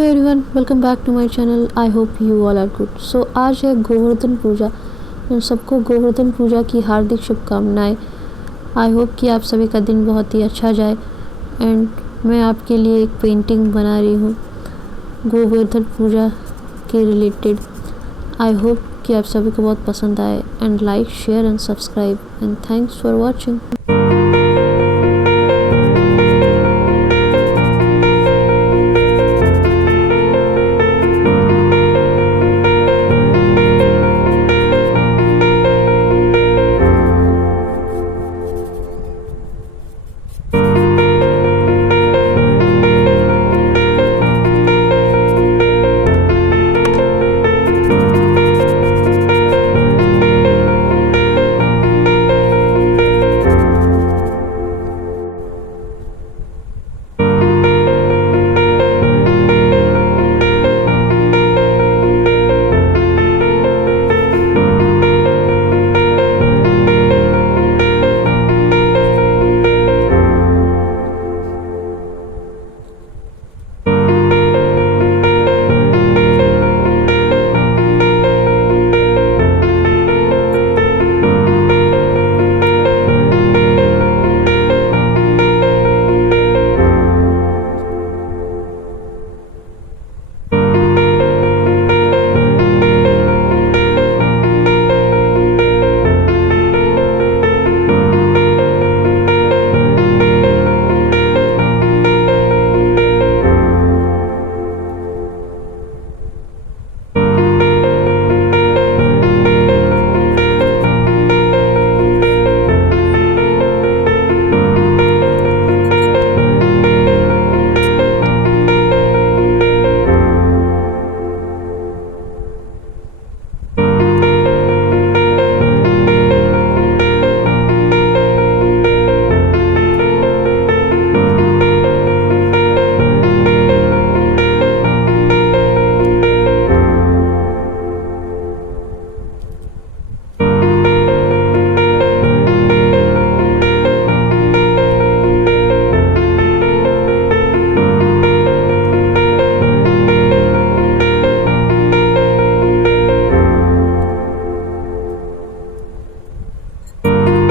Hello everyone, welcome back to my channel. I hope you all are good. So आज है गोवर्धन पूजा। सबको गोवर्धन पूजा की हार्दिक शुभकामनाएं। आई होप कि आप सभी का दिन बहुत ही अच्छा जाए। एंड मैं आपके लिए एक पेंटिंग बना रही हूँ गोवर्धन पूजा के रिलेटेड। आई होप कि आप सभी को बहुत पसंद आए। And like, share and subscribe and thanks for watching.